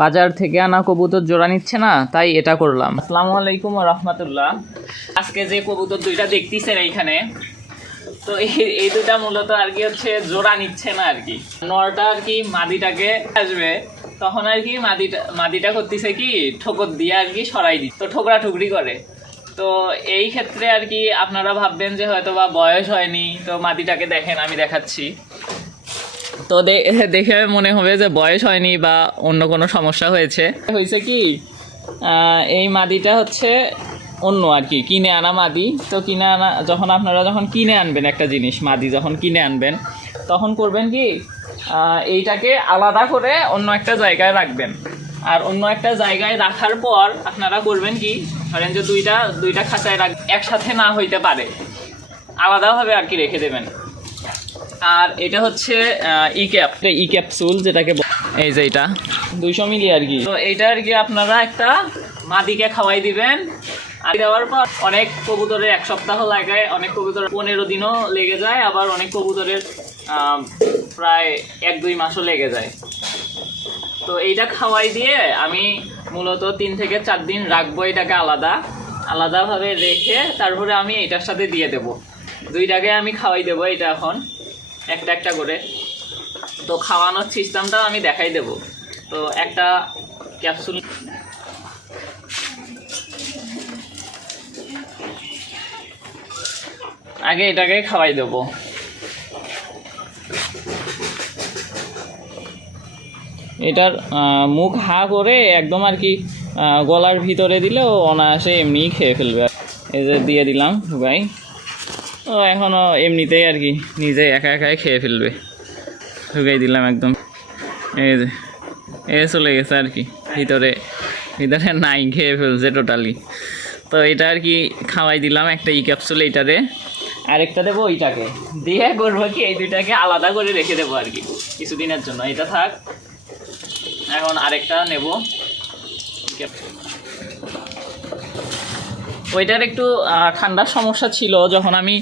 বাজার থেকে আনা কবুতর জোড়া নিচ্ছে না, তাই এটা করলাম। আসসালামু আলাইকুম ওয়া রাহমাতুল্লাহ। আজকে যে কবুতর দুইটা দেখতেছেন এইখানে, তো এই দুটা মূলত আর কি হচ্ছে জোড়া নিচ্ছে না আর কি। নরটা আর কি মাদিটাকে আসবে, তখন আর কি মাদিটা করতেছে কি ঠোকর দিয়ে আর কি সরাই দিচ্ছে, তো ঠোকরা ঠুকরি করে। তো এই ক্ষেত্রে আর কি আপনারা ভাববেন যে হয়তো বা বয়স হয়নি, তো মাদিটাকে দেখেন, আমি দেখাচ্ছি। তো দেখে মনে হবে যে বয়স হয়নি বা অন্য কোনো সমস্যা হয়েছে কি এই মাদিটা হচ্ছে অন্য আর কি কিনে আনা মাদি। তো কিনে আনা আপনারা যখন কিনে আনবেন একটা জিনিস, মাদি যখন কিনে আনবেন, তখন করবেন কি এইটাকে আলাদা করে অন্য একটা জায়গায় রাখবেন। আর অন্য একটা জায়গায় রাখার পর আপনারা করবেন কি, ধরেন যে দুইটা খাঁচায় একসাথে না হইতে পারে, আলাদাভাবে আর কি রেখে দেবেন। আর এটা হচ্ছে ই ক্যাপসুল, যেটাকে এই যে এটা 200 মিলি আর কি। তো এইটা আর কি আপনারা একটা মাদিকে খাওয়াই দিবেন। আর দেওয়ার পর অনেক কবুতরের 1 সপ্তাহ লাগে, অনেক কবুতরের 15 দিনও লেগে যায়, আবার অনেক কবুতরের প্রায় 1-2 মাসও লেগে যায়। তো এইটা খাওয়াই দিয়ে আমি মূলত 3 থেকে 4 দিন রাখবো এটাকে আলাদাভাবে রেখে, তারপরে আমি এটার সাথে দিয়ে দেব। দুইটাকে আমি খাওয়াই দেবো এটা এখন একটা করে। তো খাওয়ানোর সিস্টেমটাও আমি দেখাই দেব। তো একটা ক্যাপসুল আগে এটাকে খাওয়াই দেব। এটার মুখ হা করে একদম আর কি গলার ভিতরে দিলেও অনায়াসে এমনিই খেয়ে ফেলবে। এই যে দিয়ে দিলাম ভাই, ও এখনও এমনিতেই আর কি নিজে একাই খেয়ে ফেলবে। ঢুকাই দিলাম একদম, এই যে চলে গেছে আর কি ভিতরে নাই, খেয়ে ফেলছে টোটালি। তো এটা আর কি খাওয়াই দিলাম একটা ক্যাপসুল, এইটারে আরেকটা দেবো ওইটাকে দিয়ে করবো কি এই দুইটাকে আলাদা করে রেখে দেবো আর কি কিছুদিনের জন্য। এটা থাক, এখন আরেকটা নেব। ওইটার একটু ঠান্ডার সমস্যা ছিল, যখন আমি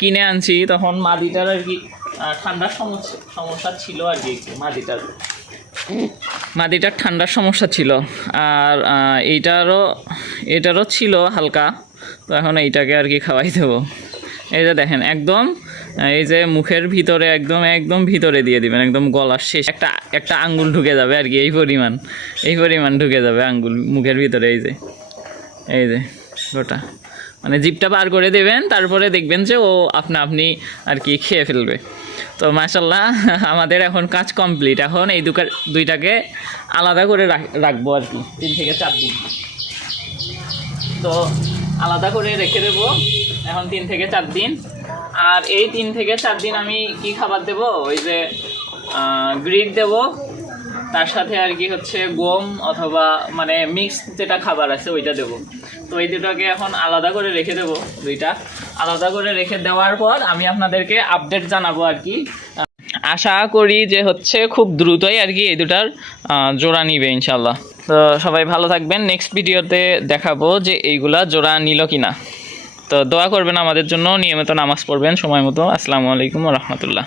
কিনে আনছি তখন মাদিটার আর কি ঠান্ডার সমস্যা ছিল আর কি। মাদিটার ঠান্ডার সমস্যা ছিল, আর এটারও ছিল হালকা। তো এখন এইটাকে আর কি খাওয়াই দেবো। এই যে দেখেন একদম এই যে মুখের ভিতরে একদম ভিতরে দিয়ে দিবেন, একদম গলার শেষ একটা আঙ্গুল ঢুকে যাবে আর কি, এই পরিমাণ ঢুকে যাবে আঙ্গুল মুখের ভিতরে। এই যে ওটা মানে জিভটা বার করে দেবেন, তারপরে দেখবেন যে ও আপনি আর কি খেয়ে ফেলবে। তো মাশাআল্লাহ আমাদের এখন কাজ কমপ্লিট। এখন এই দুইটাকে আলাদা করে রাখবো আর কি 3 থেকে 4 দিন। তো আলাদা করে রেখে দেবো এখন 3 থেকে 4 দিন। আর এই 3 থেকে 4 দিন আমি কি খাবার দেব, ওই যে গ্রিড দেব, তার সাথে আর কি হচ্ছে গম অথবা মানে মিক্স যেটা খাবার আছে ওইটা দেব। তো এই দুটোকে এখন আলাদা করে রেখে দেব। দুইটা আলাদা করে রেখে দেওয়ার পর আমি আপনাদেরকে আপডেট জানাবো আর কি। আশা করি যে হচ্ছে খুব দ্রুতই আর কি এই দুটার জোড়া নিবে ইনশাল্লাহ। তো সবাই ভালো থাকবেন, নেক্সট ভিডিওতে দেখাবো যে এইগুলা জোড়া নিল কিনা। তো দোয়া করবেন আমাদের জন্য, নিয়মিত নামাজ পড়বেন সময় মতো। আসসালামু আলাইকুম ওয়া রাহমাতুল্লাহ।